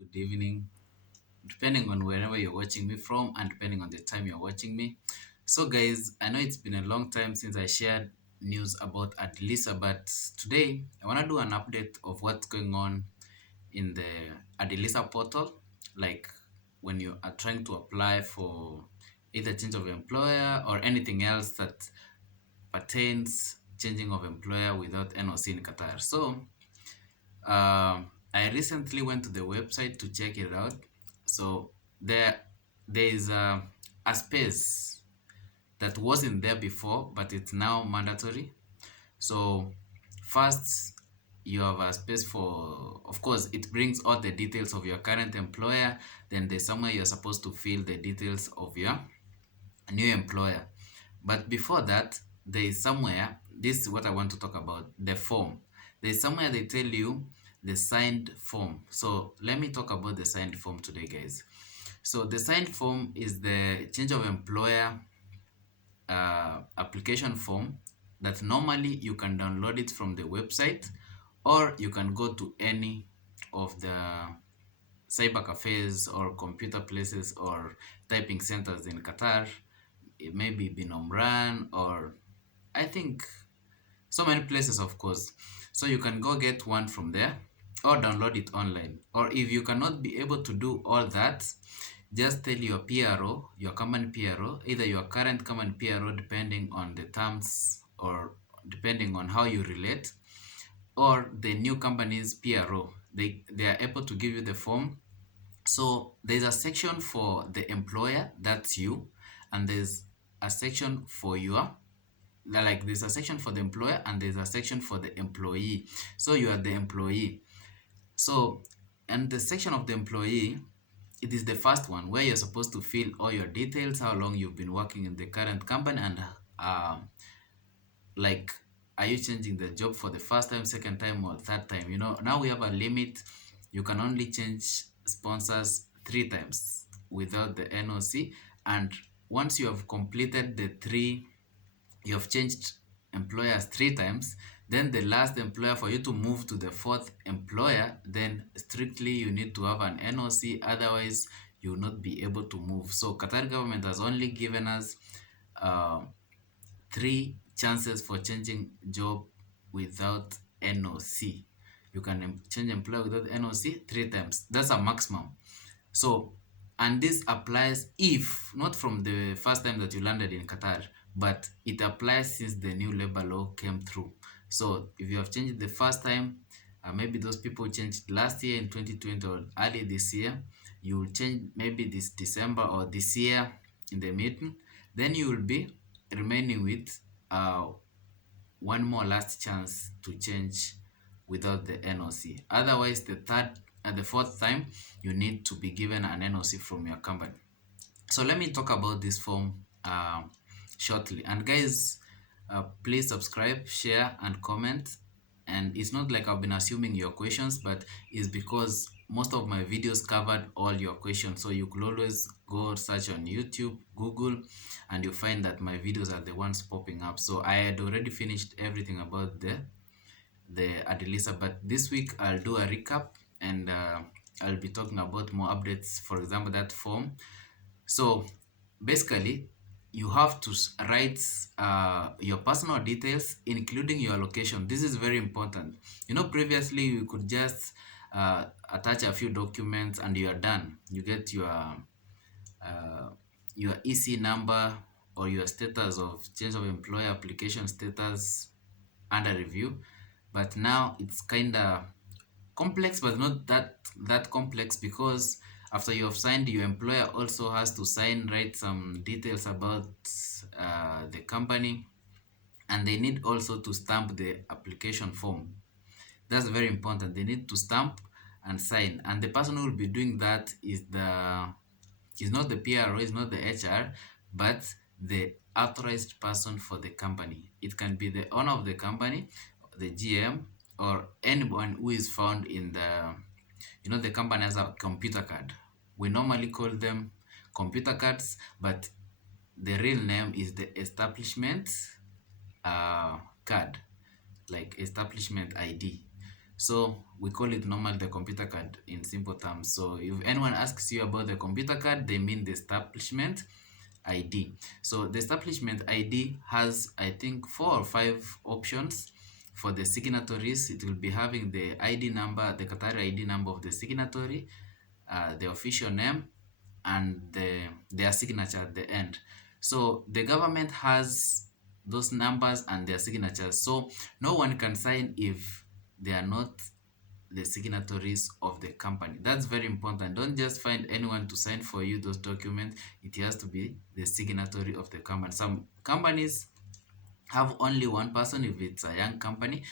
good evening, depending on wherever you're watching me from and depending on the time you're watching me. So, guys, I know it's been a long time since I shared news about ADLSA, but today I want to do an update of what's going on in the ADLSA portal, like when you are trying to apply for either change of employer or anything else that pertains changing of employer without NOC in Qatar. So, I recently went to the website to check it out. So there, there is a space that wasn't there before, but it's now mandatory. So first, you have a space for, of course, it brings all the details of your current employer. Then there's somewhere you're supposed to fill the details of your new employer. But before that, there is somewhere, this is what I want to talk about, the form. There's somewhere they tell you the signed form. So let me talk about the signed form today, guys. So the signed form is the change of employer application form that normally you can download it from the website, or you can go to any of the cyber cafes or computer places or typing centers in Qatar. It may be Bin Omran, or I think so many places, of course. So you can go get one from there or download it online. Or if you cannot be able to do all that, just tell your PRO, your company PRO, either your current company PRO, depending on the terms or depending on how you relate, or the new company's PRO. They are able to give you the form. So there's a section for the employer, that's you, and there's a section for your, like there's a section for the employer and there's a section for the employee. So you are the employee. So, and the section of the employee, it is the first one where you're supposed to fill all your details, how long you've been working in the current company, and like, are you changing the job for the first time, second time, or third time? You know, now we have a limit. You can only change sponsors 3 times without the NOC. And once you have completed the three, you have changed employers 3 times, then the last employer, for you to move to the fourth employer, then strictly you need to have an NOC, otherwise you will not be able to move. So Qatar government has only given us 3 chances for changing job without NOC. You can change employer without NOC 3 times. That's a maximum. So, and this applies if not from the first time that you landed in Qatar, but it applies since the new labor law came through. So if you have changed the first time, maybe those people changed last year in 2020 or early this year, you will change maybe this December or this year in the meeting, then you will be remaining with one more last chance to change without the NOC. Otherwise, the third and the fourth time, you need to be given an NOC from your company. So let me talk about this form shortly. And guys, please subscribe, share, and comment. And it's not like I've been assuming your questions, but it's because most of my videos covered all your questions. So you could always go search on YouTube, Google, and you find that my videos are the ones popping up. So I had already finished everything about the ADLSA, but this week I'll do a recap, and I'll be talking about more updates, for example, that form. So basically, you have to write your personal details, including your location. This is very important. You know, previously you could just attach a few documents and you are done. You get your EC number or your status of change of employer application status under review. But now it's kind of complex, but not that complex, because after you have signed, your employer also has to sign, write some details about the company, and they need also to stamp the application form. That's very important. They need to stamp and sign, and the person who will be doing that is not the PRO, is not the HR, but the authorized person for the company. It can be the owner of the company, the GM, or anyone who is found in the, you know, the company has a computer card. We normally call them computer cards, but the real name is the establishment card, like establishment ID. So we call it normal the computer card in simple terms. So if anyone asks you about the computer card, they mean the establishment ID. So the establishment ID has, I think, 4 or 5 options for the signatories. It will be having the ID number, the Qatar ID number of the signatory, the official name, and their signature at the end. So the government has those numbers and their signatures. So no one can sign if they are not the signatories of the company. That's very important. Don't just find anyone to sign for you those documents. It has to be the signatory of the company. Some companies have only one person if it's a young company,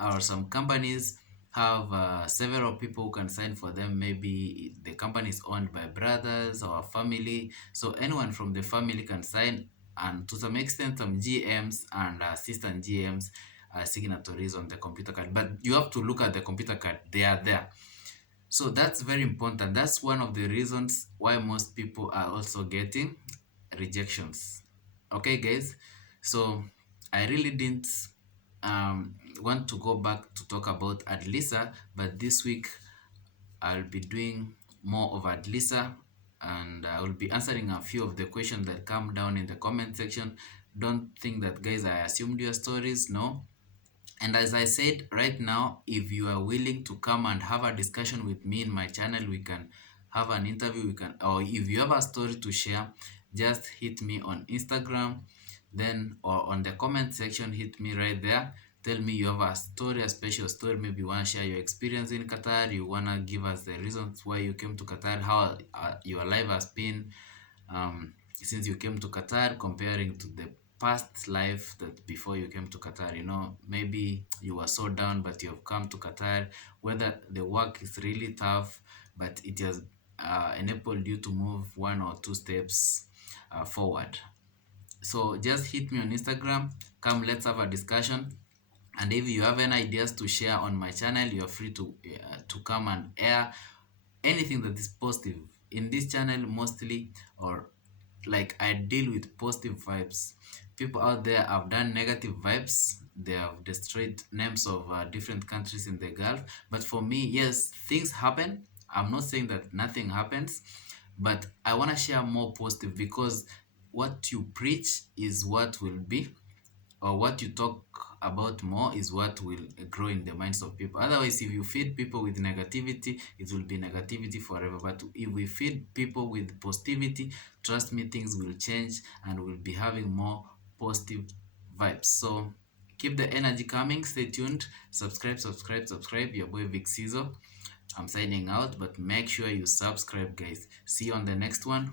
or some companies have several people who can sign for them. Maybe the company is owned by brothers or family, so anyone from the family can sign, and to some extent some GMs and assistant GMs are signatories on the computer card. But you have to look at the computer card, they are there. So that's very important. That's one of the reasons why most people are also getting rejections. Okay, guys. So I really didn't want to go back to talk about ADLSA, but this week I'll be doing more of ADLSA, and I will be answering a few of the questions that come down in the comment section. Don't think that, guys, I assumed your stories. No, and as I said, right now, if you are willing to come and have a discussion with me in my channel, we can have an interview. We can, or if you have a story to share, just hit me on Instagram, then, or on the comment section, hit me right there. Tell me you have a story, a special story. Maybe you want to share your experience in Qatar. You want to give us the reasons why you came to Qatar, how your life has been since you came to Qatar, comparing to the past life that before you came to Qatar. Maybe you were so down, but you have come to Qatar, whether the work is really tough, but it has enabled you to move 1 or 2 steps forward. So just hit me on Instagram, come, let's have a discussion. And if you have any ideas to share on my channel, you're free to come and air anything that is positive in this channel. Mostly, or like, I deal with positive vibes. People out there have done negative vibes. They have destroyed names of different countries in the Gulf. But for me, yes, things happen. I'm not saying that nothing happens, but I want to share more positive, because what you preach is what will be, or what you talk about more is what will grow in the minds of people. Otherwise, if you feed people with negativity, it will be negativity forever. But if we feed people with positivity, trust me, things will change, and we'll be having more positive vibes. So keep the energy coming. Stay tuned. Subscribe, subscribe, subscribe. Your boy Vic Seezzo. I'm signing out, but make sure you subscribe, guys. See you on the next one.